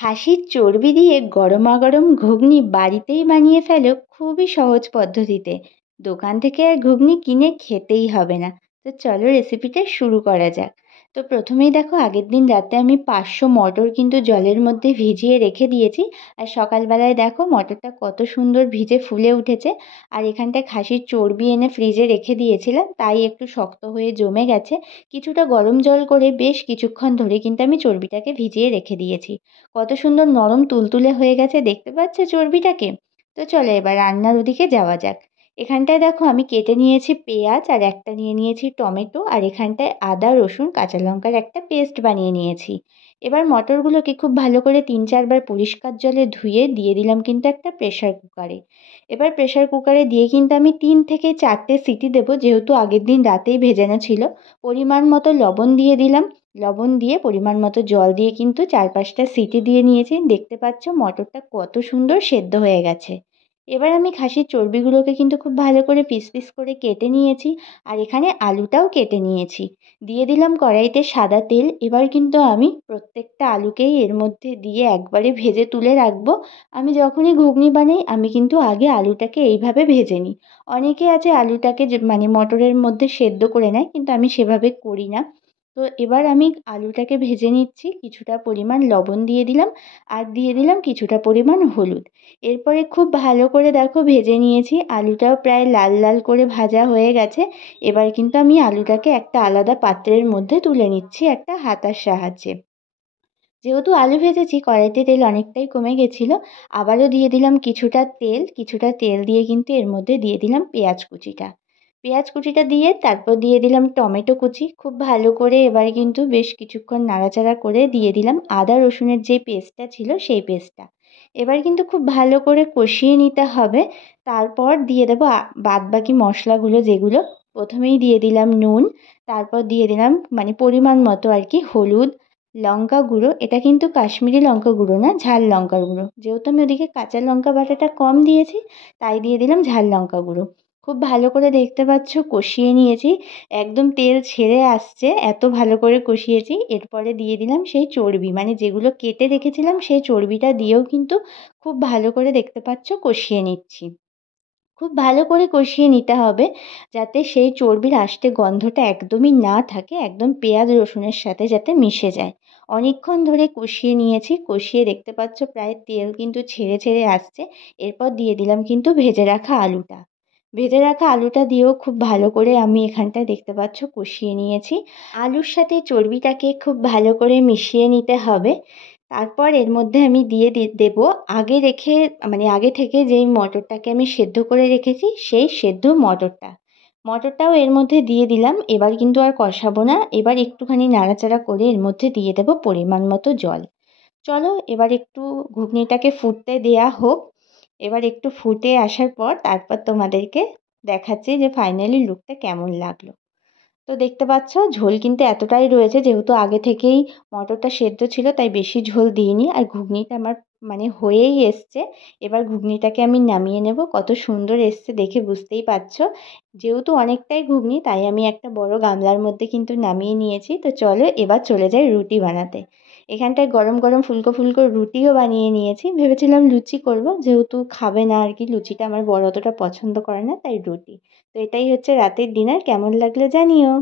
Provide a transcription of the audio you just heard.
খাসির চর্বি দিয়ে গরমাগরম ঘুগনি বাড়িতেই বানিয়ে ফেলো খুবই সহজ পদ্ধতিতে। দোকান থেকে আর ঘুগনি কিনে খেতেই হবে না। তো চলো রেসিপিটা শুরু করা যাক। তো প্রথমেই দেখো, আগের দিন রাতে আমি 500 মটর কিন্তু জলের মধ্যে ভিজিয়ে রেখে দিয়েছি। আর সকালবেলায় দেখো মটরটা কত সুন্দর ভিজে ফুলে উঠেছে। আর এখানটায় খাসির চর্বি এনে ফ্রিজে রেখে দিয়েছিলাম, তাই একটু শক্ত হয়ে জমে গেছে। কিছুটা গরম জল করে বেশ কিছুক্ষণ ধরে কিন্তু আমি চর্বিটাকে ভিজিয়ে রেখে দিয়েছি। কত সুন্দর নরম তুলতুলে হয়ে গেছে, দেখতে পাচ্ছ চর্বিটাকে? তো চলো এবার রান্নার ওদিকে যাওয়া যাক। এখানটায় দেখো আমি কেটে নিয়েছি পেঁয়াজ, আর একটা নিয়ে নিয়েছি টমেটো, আর এখানটায় আদা রসুন কাঁচা লঙ্কার একটা পেস্ট বানিয়ে নিয়েছি। এবার মটরগুলোকে খুব ভালো করে 3-4 বার পরিষ্কার জলে ধুয়ে দিয়ে দিলাম কিন্তু একটা প্রেশার কুকারে। এবার প্রেশার কুকারে দিয়ে কিন্তু আমি 3 থেকে 4টে সিটি দেবো, যেহেতু আগের দিন রাতেই ভেজানো ছিল। পরিমাণ মতো লবণ দিয়ে দিলাম। লবণ দিয়ে পরিমাণ মতো জল দিয়ে কিন্তু 4-5টা সিটি দিয়ে নিয়েছি। দেখতে পাচ্ছ মটরটা কত সুন্দর সেদ্ধ হয়ে গেছে। এবার আমি খাসির চর্বিগুলোকে কিন্তু খুব ভালো করে পিস পিস করে কেটে নিয়েছি। আর এখানে আলুটাও কেটে নিয়েছি। দিয়ে দিলাম কড়াইতে সাদা তেল। এবার কিন্তু আমি প্রত্যেকটা আলুকেই এর মধ্যে দিয়ে একবারে ভেজে তুলে রাখবো। আমি যখনই ঘুগনি বানাই আমি কিন্তু আগে আলুটাকে এইভাবে ভেজে নিই। অনেকে আছে আলুটাকে মানে মটরের মধ্যে সেদ্ধ করে নেয়, কিন্তু আমি সেভাবে করি না। তো এবার আমি আলুটাকে ভেজে নিচ্ছি। কিছুটা পরিমাণ লবণ দিয়ে দিলাম, আর দিয়ে দিলাম কিছুটা পরিমাণ হলুদ। এরপরে খুব ভালো করে দেখো ভেজে নিয়েছি। আলুটাও প্রায় লাল লাল করে ভাজা হয়ে গেছে। এবার কিন্তু আমি আলুটাকে একটা আলাদা পাত্রের মধ্যে তুলে নিচ্ছি একটা হাতার সাহায্যে। যেহেতু আলু ভেজেছি কড়াইতে তেল অনেকটাই কমে গেছিলো। আবারও দিয়ে দিলাম কিছুটা তেল দিয়ে কিন্তু এর মধ্যে দিয়ে দিলাম পেঁয়াজ কুচিটা। পেঁয়াজ কুচিটা দিয়ে তারপর দিয়ে দিলাম টমেটো কুচি। খুব ভালো করে এবার কিন্তু বেশ কিছুক্ষণ নাড়াচাড়া করে দিয়ে দিলাম আদা রসুনের যে পেস্টটা ছিল সেই পেস্টটা। এবার কিন্তু খুব ভালো করে কষিয়ে নিতে হবে। তারপর দিয়ে দেবো বাদবাকি মশলাগুলো, যেগুলো প্রথমেই দিয়ে দিলাম নুন। তারপর দিয়ে দিলাম মানে পরিমাণ মতো আর কি হলুদ, লঙ্কা গুঁড়ো। এটা কিন্তু কাশ্মীরি লঙ্কা গুঁড়ো না, ঝাল লঙ্কার গুঁড়ো। যেহেতু আমি ওদিকে কাঁচা লঙ্কা বাটাটা কম দিয়েছি, তাই দিয়ে দিলাম ঝাল লঙ্কা গুঁড়ো। খুব ভালো করে দেখতে পাচ্ছ কষিয়ে নিয়েছি। একদম তেল ছেড়ে আসছে, এত ভালো করে কষিয়েছি। এরপরে দিয়ে দিলাম সেই চর্বি, মানে যেগুলো কেটে রেখেছিলাম সেই চর্বিটা দিয়েও কিন্তু খুব ভালো করে দেখতে পাচ্ছ কষিয়ে নিচ্ছি। খুব ভালো করে কষিয়ে নিতে হবে, যাতে সেই চর্বির আষ্টে গন্ধটা একদমই না থাকে, একদম পেঁয়াজ রসুনের সাথে যাতে মিশে যায়। অনেকক্ষণ ধরে কষিয়ে নিয়েছি। কষিয়ে দেখতে পাচ্ছ প্রায় তেল কিন্তু ছেড়ে ছেড়ে আসছে। এরপর দিয়ে দিলাম কিন্তু ভেজে রাখা আলুটা। ভেজে রাখা আলুটা দিয়েও খুব ভালো করে আমি এখানটায় দেখতে পাচ্ছ কষিয়ে নিয়েছি। আলুর সাথে চর্বিটাকে খুব ভালো করে মিশিয়ে নিতে হবে। তারপর এর মধ্যে আমি দিয়ে দেবো আগে রেখে, মানে আগে থেকে যেই মটরটাকে আমি সেদ্ধ করে রেখেছি সেই সেদ্ধ মটরটা। মটরটাও এর মধ্যে দিয়ে দিলাম। এবার কিন্তু আর কষাবো না, এবার একটুখানি নাড়াচাড়া করে এর মধ্যে দিয়ে দেবো পরিমাণ মতো জল। চলো এবার একটু ঘুগনিটাকে ফুটতে দেয়া হোক। এবার একটু ফুটে আসার পর তারপর তোমাদেরকে দেখাচ্ছি যে ফাইনালি লুকটা কেমন লাগলো। তো দেখতে পাচ্ছ ঝোল কিন্তু এতটাই রয়েছে, যেহেতু আগে থেকেই মটরটা সেদ্ধ ছিল তাই বেশি ঝোল দিইনি। আর ঘুগনিটা আমার মানে হয়েই এসছে। এবার ঘুগনিটাকে আমি নামিয়ে নেব। কত সুন্দর এসছে দেখে বুঝতেই পারছো। যেহেতু অনেকটাই ঘুগনি তাই আমি একটা বড় গামলার মধ্যে কিন্তু নামিয়ে নিয়েছি। তো চলো এবার চলে যাই রুটি বানাতে। এখানটায় গরম গরম ফুলকো ফুলকো রুটিও বানিয়ে নিয়েছি। ভেবেছিলাম লুচি করব, যেহেতু খাবে না আর কি, লুচিটা আমার বড় অতটা পছন্দ করে না, তাই রুটি। তো এটাই হচ্ছে রাতের ডিনার। কেমন লাগলো জানিও।